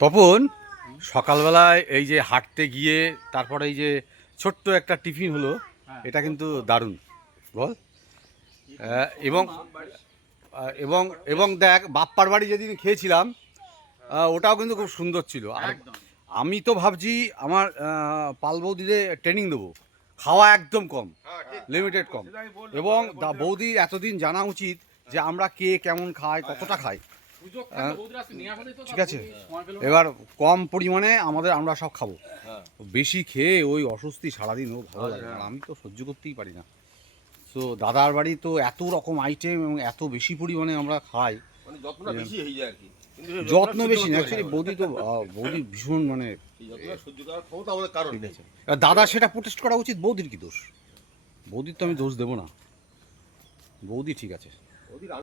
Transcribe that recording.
তপন সকালবেলায় এই যে হাঁটতে গিয়ে তারপরে এই যে ছোট্ট একটা টিফিন হলো, এটা কিন্তু দারুণ বল। এবং এবং এবং দেখ বাপ্পার বাড়ি যেদিন খেয়েছিলাম ওটাও কিন্তু খুব সুন্দর ছিল। আর আমি তো ভাবছি আমার পাল বৌদিদের ট্রেনিং দেবো, খাওয়া একদম কম, লিমিটেড কম। এবং বৌদির এতদিন জানা উচিত যে আমরা কে কেমন খাই, কতটা খাই। ঠিক আছে, এবার কম পরিমাণে আমরা সব খাবো। বেশি খেয়ে ওই অস্বস্তি সারাদিন ও ভালো লাগে না, আমি তো সহ্য করতেই পারি না। তো দাদার বাড়ি তো এত রকম আইটেম এবং এত বেশি পরিমাণে আমরা খাই, যত্ন বেশি না অ্যাকচুয়ালি। বৌদি ভীষণ মানে ঠিক আছে। দাদা সেটা প্রোটেস্ট করা উচিত, বৌদির কি দোষ? বৌদির তো আমি দোষ দেবো না, বৌদি ঠিক আছে।